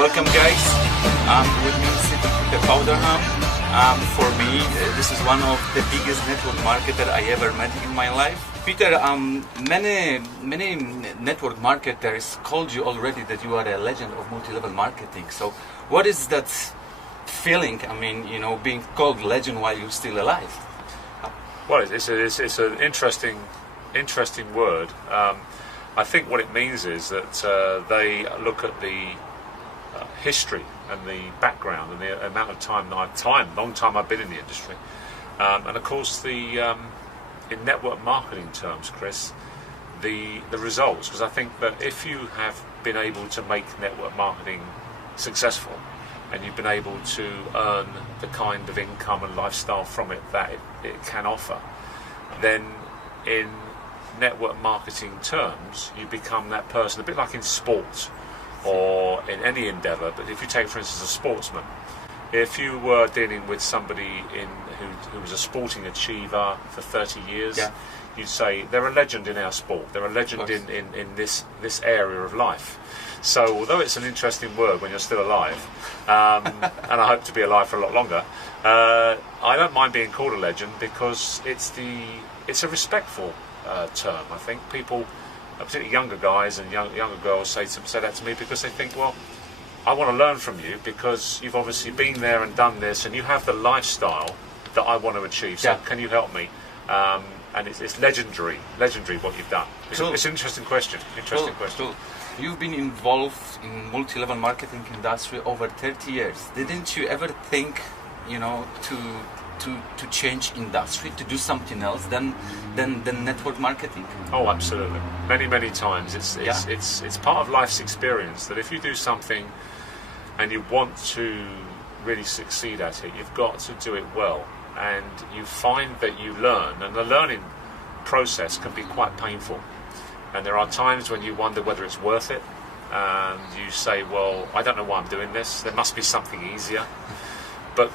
Welcome, guys. With me is Peterem Powderhamem. For me, this is one of the biggest network marketer I ever met in my life. Peter, many network marketers called you already that you are a legend of multi-level marketing. So, what is that feeling? I mean, you know, being called legend while you're still alive. Well, it's an interesting word. I think what it means is that they look at the history and the background and the amount of long time I've been in the industry, and of course in network marketing terms, Chris, the results. Because I think that if you have been able to make network marketing successful, and you've been able to earn the kind of income and lifestyle from it that it can offer, then in network marketing terms, you become that person, a bit like in sports or in any endeavour. But if you take, for instance, a sportsman, if you were dealing with somebody who was a sporting achiever for 30 years, you'd say they're a legend in our sport, they're a legend in this area of life. So although it's an interesting word when you're still alive, and I hope to be alive for a lot longer, I don't mind being called a legend because it's a respectful term. I think people, particularly younger guys and younger girls, say that to me because they think, well, I want to learn from you because you've obviously been there and done this, and you have the lifestyle that I want to achieve. So can you help me? And it's legendary what you've done. It's an interesting question. Cool. You've been involved in multi-level marketing industry over 30 years. Didn't you ever think, you know, to change industry, to do something else than network marketing? Oh, absolutely. Many times. It's part of life's experience that if you do something and you want to really succeed at it, you've got to do it well. And you find that you learn, and the learning process can be quite painful. And there are times when you wonder whether it's worth it, and you say, well, I don't know why I'm doing this, there must be something easier. But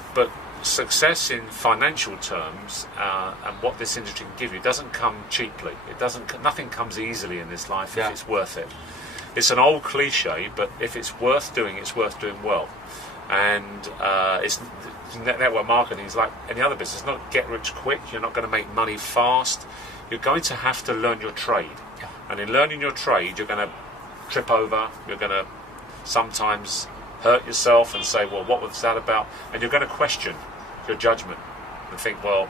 success in financial terms, and what this industry can give you, doesn't come cheaply. Nothing comes easily in this life if it's worth it. It's an old cliche, but if it's worth doing well. And network marketing is like any other business. It's not get rich quick. You're not going to make money fast. You're going to have to learn your trade. And in learning your trade, you're going to trip over. You're going to sometimes hurt yourself and say, well, what was that about? And you're going to question your judgment and think, well,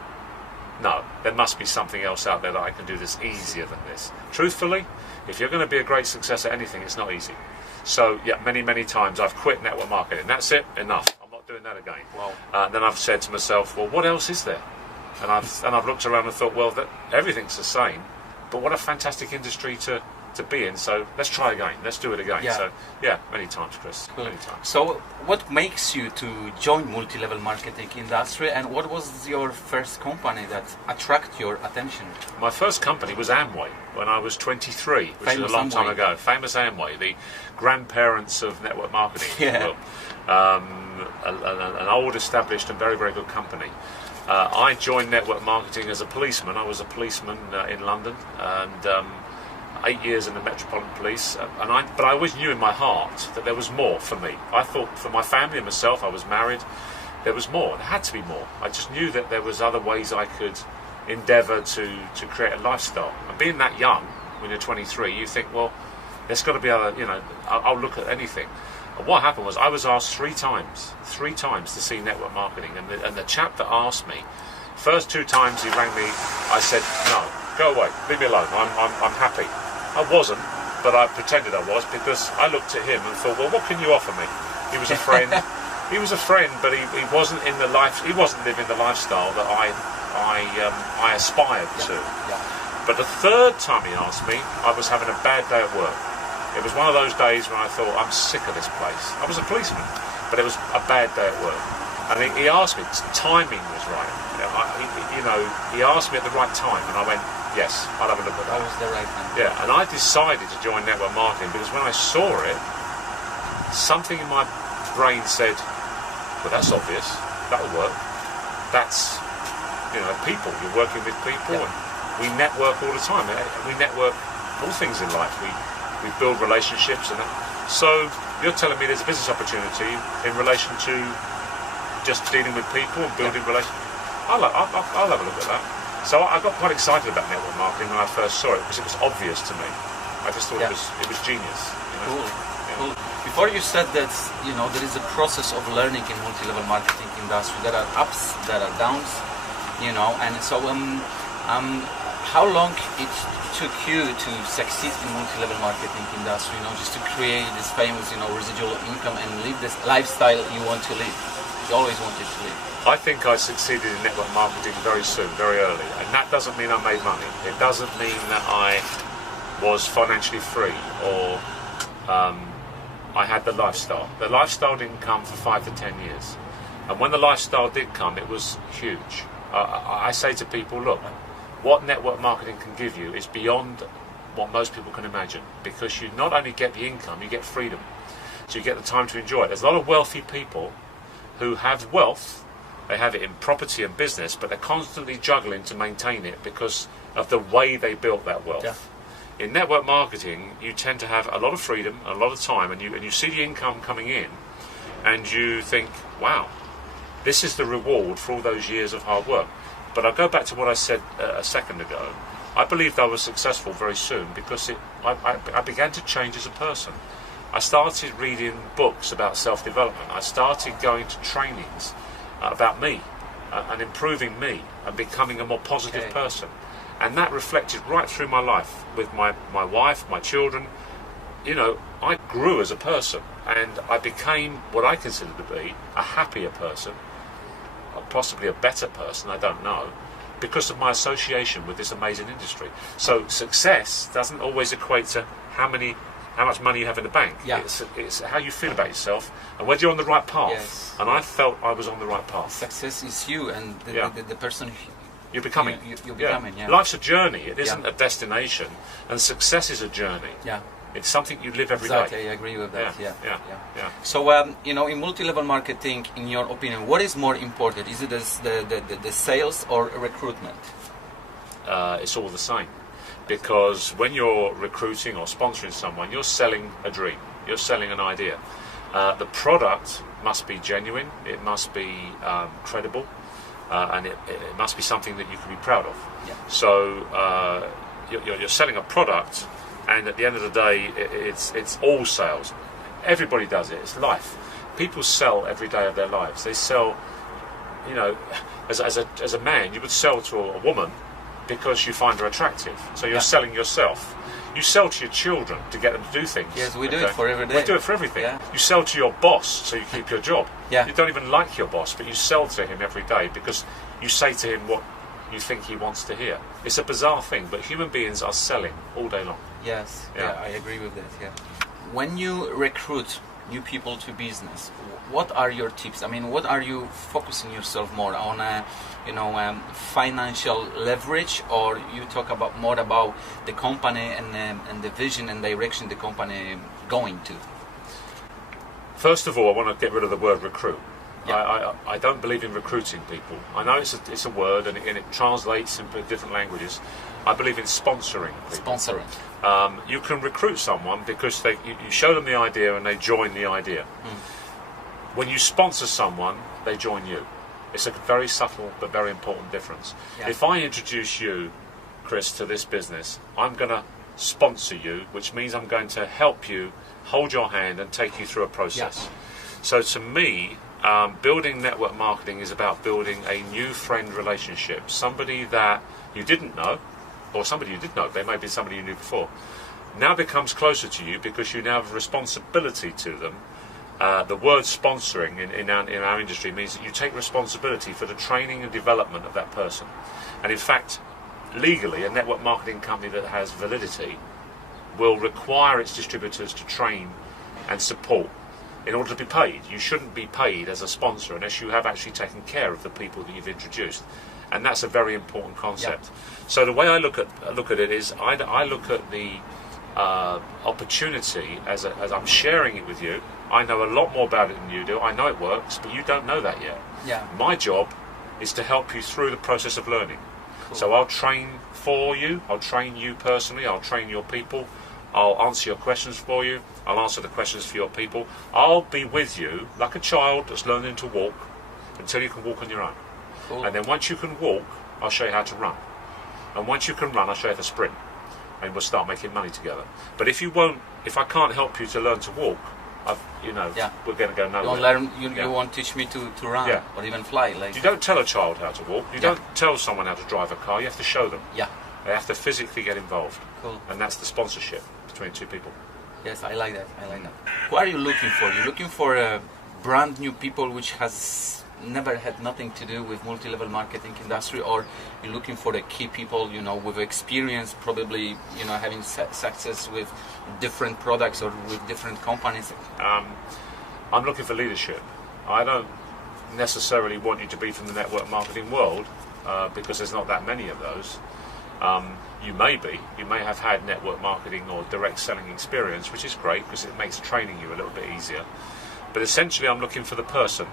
no, there must be something else out there that I can do this easier than this. Truthfully, if you're going to be a great success at anything, it's not easy. So, many times I've quit network marketing. That's it, enough. I'm not doing that again. Wow. Then I've said to myself, well, what else is there? And I've looked around and thought, well, that everything's the same, but what a fantastic industry to be in. So let's try again. Let's do it again. So many times, Chris. Cool. Many times. So what makes you to join multi-level marketing industry, and what was your first company that attracted your attention? My first company was Amway when I was 23, which is a long time ago. Famous Amway, the grandparents of network marketing. An old, established, and very very good company. I joined network marketing as a policeman. I was a policeman in London, and 8 years in the Metropolitan Police. But I always knew in my heart that there was more for me. I thought for my family and myself, I was married, there was more. There had to be more. I just knew that there was other ways I could endeavour to create a lifestyle. And being that young, when you're 23, you think, well, there's got to be other, I'll look at anything. And what happened was I was asked three times to see network marketing, and the chap that asked me, first 2 times he rang me, I said, no, go away, leave me alone, I'm happy. I wasn't, but I pretended I was, because I looked at him and thought, well, what can you offer me? He was a friend, but he wasn't in the life, he wasn't living the lifestyle that I aspired to. But the 3rd time he asked me, I was having a bad day at work. It was one of those days when I thought, I'm sick of this place. I was a policeman, but it was a bad day at work. And he asked me, timing was right. He asked me at the right time, and I went, yes, I'll have a look at that. That was the right time. Yeah, and I decided to join network marketing because when I saw it, something in my brain said, well, that's obvious, that'll work. That's, people, you're working with people, and we network all the time. We network all things in life. We build relationships, and So you're telling me there's a business opportunity in relation to just dealing with people and building relationships. I'll have a look at that. So I got quite excited about network marketing when I first saw it because it was obvious to me. I just thought it was genius. You know? Cool. Cool. Before you said that, there is a process of learning in multi-level marketing industry. There are ups, there are downs, and so how long it took you to succeed in multi-level marketing industry, just to create this famous, residual income and live this lifestyle you want to live, you always wanted to live? I think I succeeded in network marketing very soon, very early, and that doesn't mean I made money. It doesn't mean that I was financially free or I had the lifestyle. The lifestyle didn't come for 5 to 10 years, and when the lifestyle did come, it was huge. I say to people, look, what network marketing can give you is beyond what most people can imagine, because you not only get the income, you get freedom, so you get the time to enjoy it. There's a lot of wealthy people who have wealth. They have it in property and business, but they're constantly juggling to maintain it because of the way they built that wealth. Yeah. In network marketing, you tend to have a lot of freedom, a lot of time, and you see the income coming in, and you think, wow, this is the reward for all those years of hard work. But I'll go back to what I said a second ago. I believed I was successful very soon because I began to change as a person. I started reading books about self-development. I started going to trainings about me and improving me and becoming a more positive person. And that reflected right through my life with my wife, my children. I grew as a person and I became what I consider to be a happier person, possibly a better person, I don't know, because of my association with this amazing industry. So success doesn't always equate to how much money you have in the bank. Yeah. It's how you feel about yourself and whether you're on the right path. Yes. And I felt I was on the right path. Success is you and the person you're becoming. You're becoming. Yeah. Life's a journey. It isn't a destination, and success is a journey. Yeah. It's something you live every day. Exactly, I agree with that. Yeah. So, in multi-level marketing, in your opinion, what is more important? Is it the sales or recruitment? It's all the same. Because when you're recruiting or sponsoring someone, you're selling a dream. You're selling an idea. The product must be genuine. It must be credible. And it must be something that you can be proud of. Yeah. So you're selling a product, and at the end of the day, it's all sales. Everybody does it. It's life. People sell every day of their lives. They sell, as a man, you would sell to a woman because you find her attractive. So you're selling yourself. You sell to your children to get them to do things. Yes, we do it for every day. We do it for everything. Yeah. You sell to your boss so you keep your job. Yeah. You don't even like your boss, but you sell to him every day because you say to him what you think he wants to hear. It's a bizarre thing, but human beings are selling all day long. Yes, I agree with that. Yeah. When you recruit new people to business, what are your tips? I mean, what are you focusing yourself more on? Financial leverage, or you talk more about the company and the vision and direction the company going to? First of all, I want to get rid of the word recruit. Yeah. I don't believe in recruiting people. I know it's a word and it translates into different languages. I believe in sponsoring people. Sponsoring. You can recruit someone because you show them the idea and they join the idea. When you sponsor someone, they join you. It's a very subtle but very important difference. Yeah. If I introduce you, Chris, to this business, I'm going to sponsor you, which means I'm going to help you, hold your hand and take you through a process. Yeah. So to me, building network marketing is about building a new friend relationship, somebody that you didn't know, or somebody you did know, they may be somebody you knew before, now becomes closer to you because you now have a responsibility to them. The word sponsoring in our industry means that you take responsibility for the training and development of that person. And in fact, legally, a network marketing company that has validity will require its distributors to train and support in order to be paid. You shouldn't be paid as a sponsor unless you have actually taken care of the people that you've introduced. And that's a very important concept. Yeah. So the way I look at it is I look at the opportunity as I'm sharing it with you. I know a lot more about it than you do. I know it works, but you don't know that yet. Yeah. My job is to help you through the process of learning. Cool. So I'll train for you. I'll train you personally. I'll train your people. I'll answer your questions for you. I'll answer the questions for your people. I'll be with you like a child that's learning to walk until you can walk on your own. Cool. And then once you can walk, I'll show you how to run. And once you can run, I'll show you how to sprint. And we'll start making money together. But if I can't help you to learn to walk, we're going to go nowhere. You won't teach me to run or even fly. Like you don't tell a child how to walk. You don't tell someone how to drive a car. You have to show them. Yeah. They have to physically get involved. Cool. And that's the sponsorship between two people. Yes, I like that. Who are you looking for? You're looking for brand new people which has never had nothing to do with multi-level marketing industry, or you're looking for the key people, with experience, probably, having success with different products or with different companies? I'm looking for leadership. I don't necessarily want you to be from the network marketing world because there's not that many of those. You may have had network marketing or direct selling experience, which is great because it makes training you a little bit easier. But essentially I'm looking for the person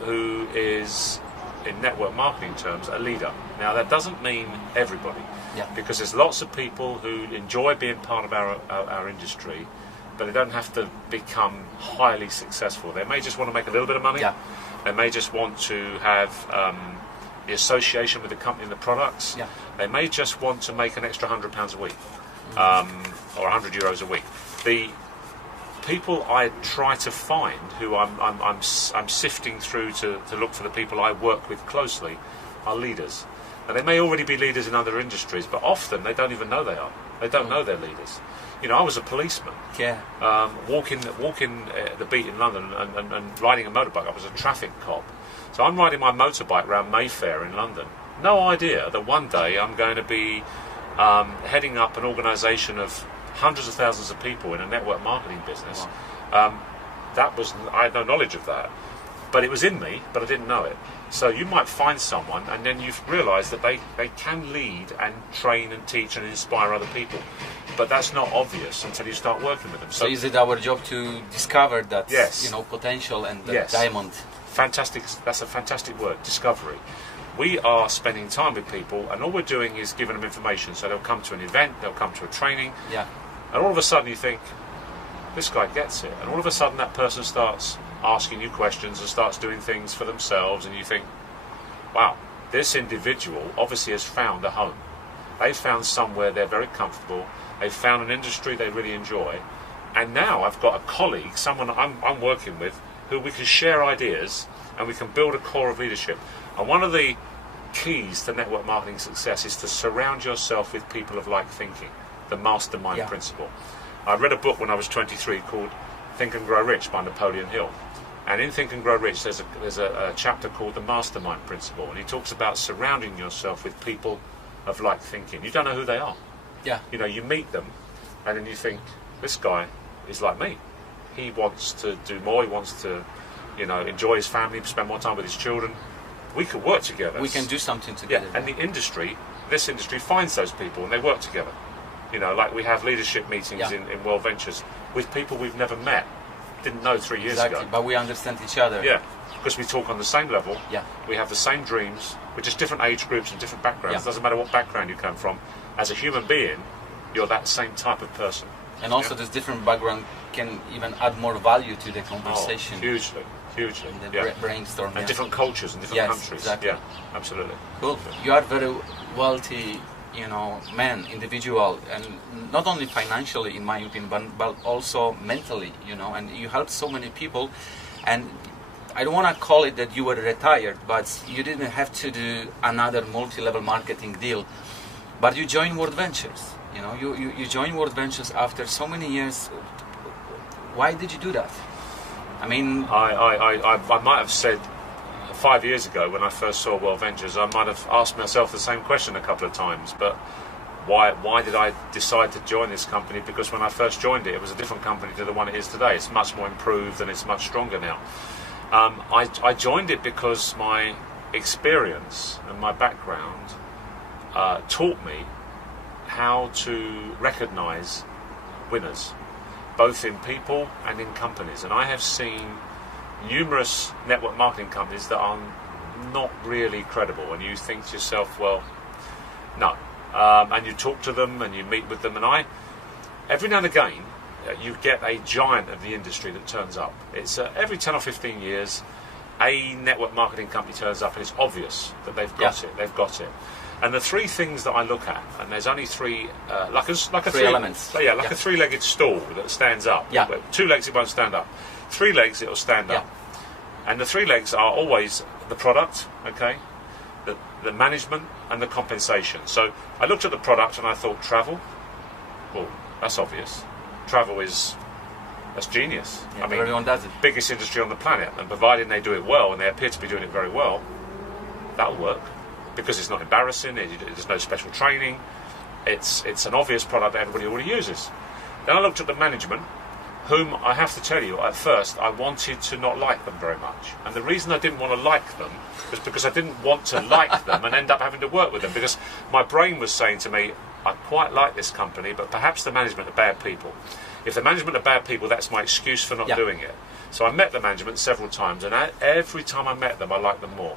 who is, in network marketing terms, a leader. Now that doesn't mean everybody, because there's lots of people who enjoy being part of our industry, but they don't have to become highly successful. They may just want to make a little bit of money. They may just want to have the association with the company and the products. They may just want to make an extra £100 a week, or €100 a week. The people I try to find, who I'm sifting through to look for the people I work with closely, are leaders. And they may already be leaders in other industries, but often they don't even know they are. They don't know they're leaders. I was a policeman, walking the beat in London and riding a motorbike. I was a traffic cop. So I'm riding my motorbike around Mayfair in London. No idea that one day I'm going to be heading up an organisation of hundreds of thousands of people in a network marketing business. Wow. I had no knowledge of that, but it was in me, but I didn't know it. So you might find someone, and then you realise that they can lead and train and teach and inspire other people, but that's not obvious until you start working with them. So is it our job to discover that potential and the diamond? Fantastic. That's a fantastic word, discovery. We are spending time with people, and all we're doing is giving them information. So they'll come to an event, they'll come to a training, and all of a sudden you think, this guy gets it. And all of a sudden that person starts asking you questions and starts doing things for themselves, and you think, wow, this individual obviously has found a home. They've found somewhere they're very comfortable. They've found an industry they really enjoy. And now I've got a colleague, someone I'm working with, who we can share ideas and we can build a core of leadership. And one of the keys to network marketing success is to surround yourself with people of like thinking, the mastermind principle. I read a book when I was 23 called Think and Grow Rich by Napoleon Hill. And in Think and Grow Rich there's a chapter called the mastermind principle, and he talks about surrounding yourself with people of like thinking. You don't know who they are. You meet them and then you think, this guy is like me. He wants to do more, he wants to enjoy his family, spend more time with his children. We could work together. We can do something together. And this industry finds those people and they work together. Like we have leadership meetings in WorldVentures with people we've never met, didn't know 3 years ago. But we understand each other. Because we talk on the same level. We have the same dreams. We're just different age groups and different backgrounds. It doesn't matter what background you come from. As a human being, you're that same type of person. And also this different background can even add more value to the conversation. Hugely. In the brainstorm. And different cultures and different countries. Exactly. Absolutely. Cool. You are very wealthy, man, individual, and not only financially, in my opinion, but also mentally, and you helped so many people. And I don't want to call it that you were retired, but you didn't have to do another multi-level marketing deal. But you joined WorldVentures. You joined WorldVentures after so many years. Why did you do that? I mean, I might have said 5 years ago when I first saw WorldVentures, I might have asked myself the same question a couple of times. But why did I decide to join this company? Because when I first joined it, it was a different company to the one it is today. It's much more improved and it's much stronger now. I joined it because my experience and my background taught me how to recognize winners, both in people and in companies. And I have seen numerous network marketing companies that are not really credible, and you think to yourself, well, no. And you talk to them and you meet with them, and every now and again, you get a giant of the industry that turns up. It's every 10 or 15 years, a network marketing company turns up, and it's obvious that they've got it. They've got it. And the three things that I look at, and there's only three, like a three elements. Yeah, like a three-legged stool that stands up. Yeah. 2 legs it won't stand up. 3 legs it'll stand up. And the 3 legs are always the product, okay, the management, and the compensation. So I looked at the product and I thought, travel. Well, that's obvious. Travel that's genius. Yeah, I mean, everyone does it. Biggest industry on the planet, and providing they do it well, and they appear to be doing it very well, that'll work. Because it's not embarrassing, there's no special training, it's an obvious product that everybody already uses. Then I looked at the management, whom I have to tell you, at first I wanted to not like them very much. And the reason I didn't want to like them was because I didn't want to like them and end up having to work with them, because my brain was saying to me, I quite like this company, but perhaps the management are bad people. If the management are bad people, that's my excuse for not doing it. So I met the management several times, and every time I met them, I liked them more.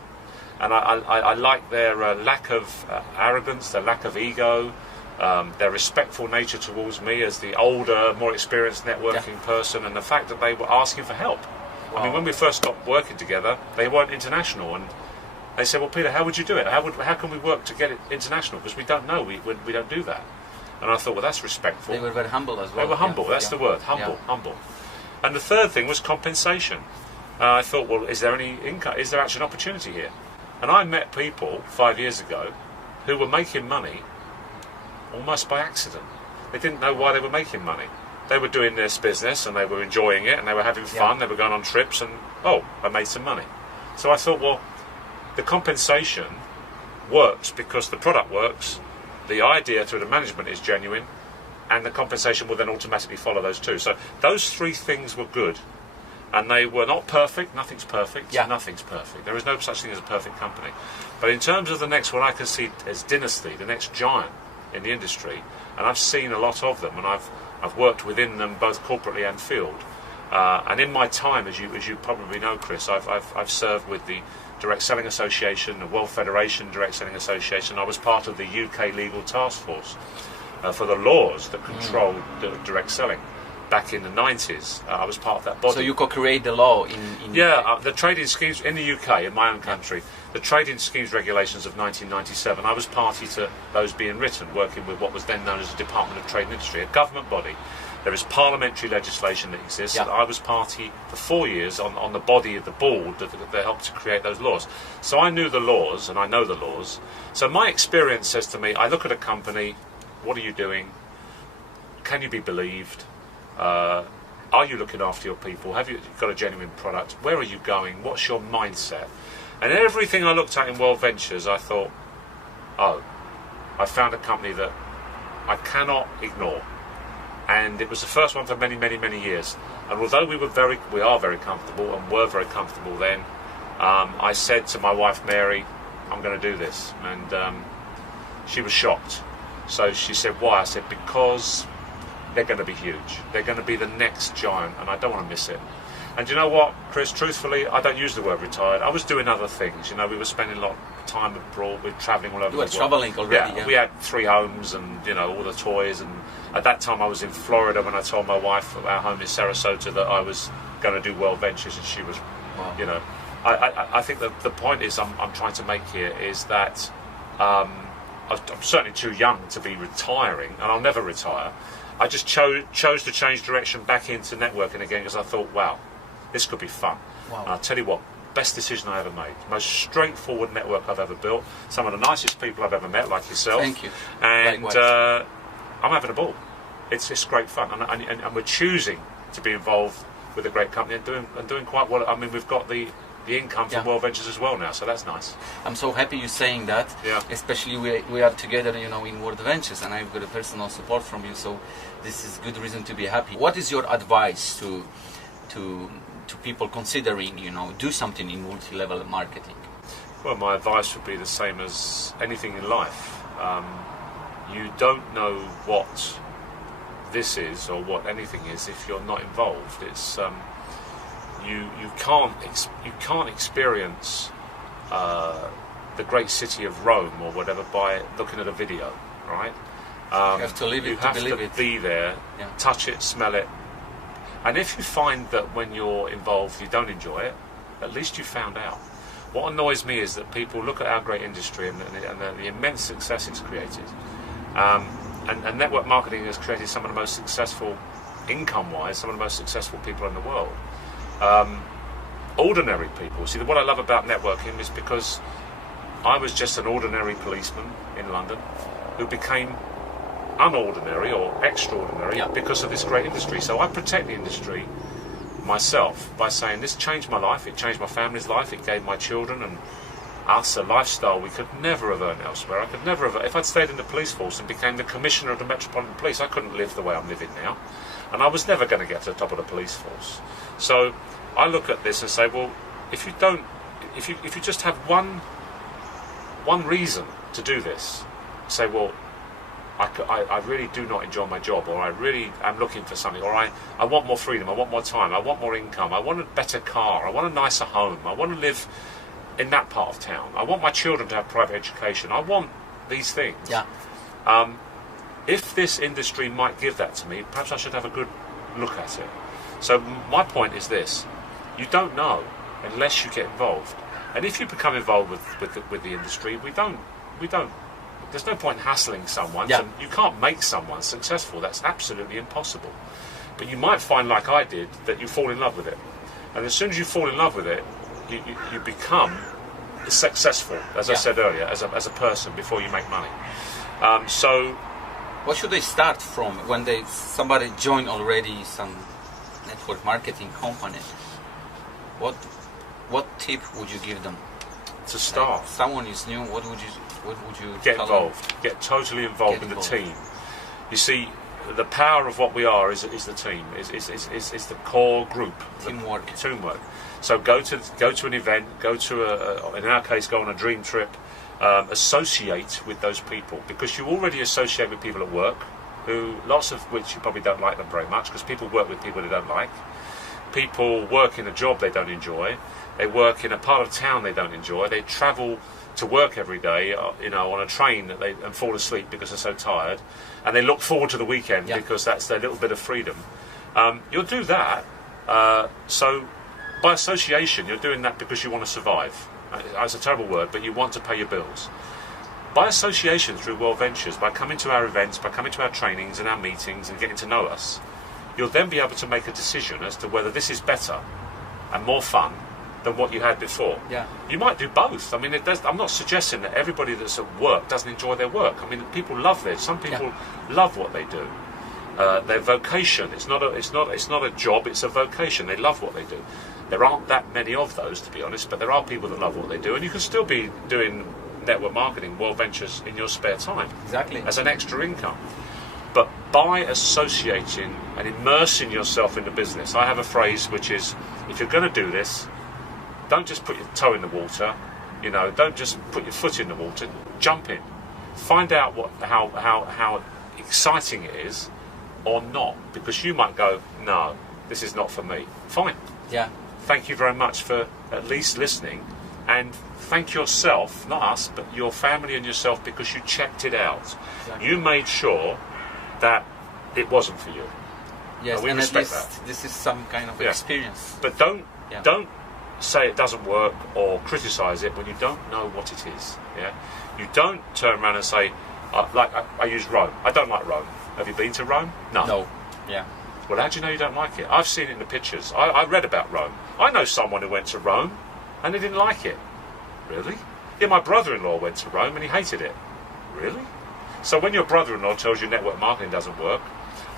And I like their lack of arrogance, their lack of ego, their respectful nature towards me as the older, more experienced networking person, and the fact that they were asking for help. Wow. I mean, when we first got working together, they weren't international, and they said, well, Peter, how would you do it? How can we work to get it international? Because we don't know, we don't do that. And I thought, well, that's respectful. They were very humble as well. They were humble, that's the word, humble. And the third thing was compensation. I thought, well, is there any income? Is there actually an opportunity here? And I met people 5 years ago who were making money almost by accident. They didn't know why they were making money. They were doing this business and they were enjoying it and they were having fun, they were going on trips, and I made some money. So I thought, well, the compensation works because the product works, the idea through the management is genuine, and the compensation will then automatically follow those two. So those 3 things were good. And they were not perfect. Nothing's perfect. Nothing's perfect. There is no such thing as a perfect company. But in terms of the next one, I can see as dynasty, the next giant in the industry, and I've seen a lot of them, and I've worked within them both corporately and field. And in my time, as you probably know, Chris, I've served with the Direct Selling Association, the World Federation Direct Selling Association. I was part of the UK Legal Task Force for the laws that control direct selling. Back in the 90s, I was part of that body. So you co-create the law in the trading schemes in the UK, in my own country, the trading schemes regulations of 1997. I was party to those being written, working with what was then known as the Department of Trade and Industry, a government body. There is parliamentary legislation that exists, and I was party for 4 years on the body of the board that helped to create those laws. So I knew the laws, and I know the laws. So my experience says to me, I look at a company, what are you doing? Can you be believed? Are you looking after your people? Have you got a genuine product? Where are you going? What's your mindset? And everything I looked at in WorldVentures, I thought, I found a company that I cannot ignore. And it was the first one for many, many, many years. And although we are very comfortable and were very comfortable then, I said to my wife Mary, I'm going to do this. And she was shocked. So she said, why? I said, because they're going to be huge. They're going to be the next giant, and I don't want to miss it. And you know what, Chris, truthfully, I don't use the word retired. I was doing other things. You know, we were spending a lot of time abroad. We were travelling all over the world. You were travelling already, We had 3 homes and, you know, all the toys. And at that time I was in Florida when I told my wife at our home in Sarasota that I was going to do WorldVentures, and she was, you know. I think that the point is I'm trying to make here is that I'm certainly too young to be retiring, and I'll never retire. I just chose to change direction back into networking again because I thought, wow, this could be fun. And I'll tell you what, best decision I ever made. Most straightforward network I've ever built. Some of the nicest people I've ever met, like yourself. Thank you. And I'm having a ball. It's great fun, and we're choosing to be involved with a great company and doing quite well. I mean, we've got the income from WorldVentures as well now, so that's nice. I'm so happy you're saying that. Especially we are together, you know, in WorldVentures, and I've got a personal support from you, so this is good reason to be happy. What is your advice to people considering, you know, do something in multi-level marketing? Well, my advice would be the same as anything in life. You don't know what this is or what anything is if you're not involved. It's you can't experience the great city of Rome or whatever by looking at a video, right? You have to live it you to have believe to it. be there, Yeah. touch it, smell it. And if you find that when you're involved you don't enjoy it, at least you found out. What annoys me is that people look at our great industry and the immense success it's created. And network marketing has created some of the most successful, income-wise, some of the most successful people in the world. Ordinary people. See, what I love about networking is because I was just an ordinary policeman in London who became unordinary or extraordinary because of this great industry. So I protect the industry myself by saying this changed my life, it changed my family's life, it gave my children and us a lifestyle we could never have earned elsewhere. I could never have, if I'd stayed in the police force and became the commissioner of the Metropolitan Police, I couldn't live the way I'm living now, and I was never going to get to the top of the police force. So I look at this and say, well, if you just have one reason to do this, say, well, I really do not enjoy my job, or I really am looking for something, or I want more freedom, I want more time, I want more income, I want a better car, I want a nicer home, I want to live in that part of town, I want my children to have private education, I want these things. Yeah. If this industry might give that to me, perhaps I should have a good look at it. So my point is this: you don't know unless you get involved, and if you become involved with the industry, we don't. There's no point in hassling someone. Yeah. You can't make someone successful. That's absolutely impossible. But you might find, like I did, that you fall in love with it, and as soon as you fall in love with it, you become successful, as I said earlier, as a person before you make money. So, what should they start from when somebody joined already some network marketing company? What tip would you give them? To start, like, someone is new. What would you get tell involved? them? Get totally involved in the team. You see, the power of what we are is the team. Is the core group. Teamwork. Teamwork. So go to an event. Go to in our case, go on a dream trip. Associate with those people, because you already associate with people at work, who lots of which you probably don't like them very much, because people work with people they don't like. People work in a job they don't enjoy. They work in a part of town they don't enjoy. They travel to work every day, on a train and fall asleep because they're so tired, and they look forward to the weekend because that's their little bit of freedom. You'll do that. So by association, you're doing that because you want to survive. It's a terrible word, but you want to pay your bills. By association through WorldVentures, by coming to our events, by coming to our trainings and our meetings and getting to know us, you'll then be able to make a decision as to whether this is better and more fun than what you had before. Yeah. You might do both. I mean, I'm not suggesting that everybody that's at work doesn't enjoy their work. I mean, people love this. Some people love what they do. Their vocation. It's not a job. It's a vocation. They love what they do. There aren't that many of those, to be honest, but there are people that love what they do, and you can still be doing network marketing, WorldVentures, in your spare time. Exactly. As an extra income. But by associating and immersing yourself in the business, I have a phrase which is, if you're going to do this, don't just put your toe in the water, don't just put your foot in the water, jump in. Find out how exciting it is or not, because you might go, no, this is not for me. Fine. Yeah. Thank you very much for at least listening, and thank yourself, not us, but your family and yourself, because you checked it out. Exactly. You made sure that it wasn't for you. Yes, and we respect that. This is some kind of experience. But don't say it doesn't work or criticise it when you don't know what it is. Yeah, you don't turn around and say, I use Rome. I don't like Rome. Have you been to Rome? No. No. Yeah. Well, how do you know you don't like it? I've seen it in the pictures. I read about Rome. I know someone who went to Rome and he didn't like it. Really? Yeah, my brother-in-law went to Rome and he hated it. Really? So when your brother-in-law tells you network marketing doesn't work,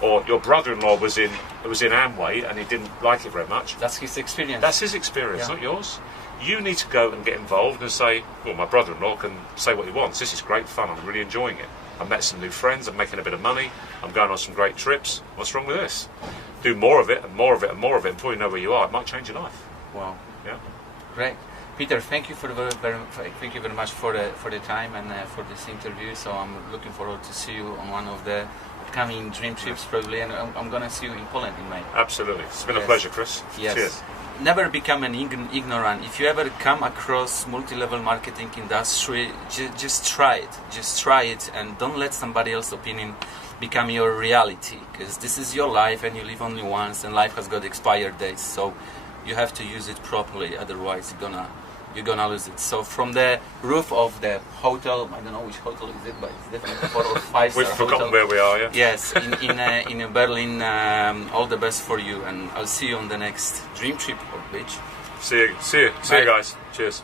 or your brother-in-law was in Amway and he didn't like it very much, that's his experience. That's his experience, not yours. You need to go and get involved and say, well, my brother-in-law can say what he wants. This is great fun. I'm really enjoying it. I've met some new friends. I'm making a bit of money. I'm going on some great trips. What's wrong with this? Do more of it and more of it and more of it, and before you know where you are, it might change your life. Wow. Yeah. Great. Peter, thank you thank you very much for the time and for this interview. So I'm looking forward to see you on one of the upcoming dream trips probably, and I'm gonna see you in Poland in May. Absolutely. It's been a Yes. pleasure, Chris. Yes. Cheers. Never become an ignorant. If you ever come across multi-level marketing industry, just try it. Just try it, and don't let somebody else's opinion become your reality. Because this is your life, and you live only once, and life has got expired dates. So you have to use it properly. Otherwise, you're gonna lose it. So from the roof of the hotel, I don't know which hotel is it, but it's definitely 4 or 5 We've forgotten where we are, yeah? Yes, in Berlin. All the best for you, and I'll see you on the next dream trip or beach. See you Bye. guys. Cheers.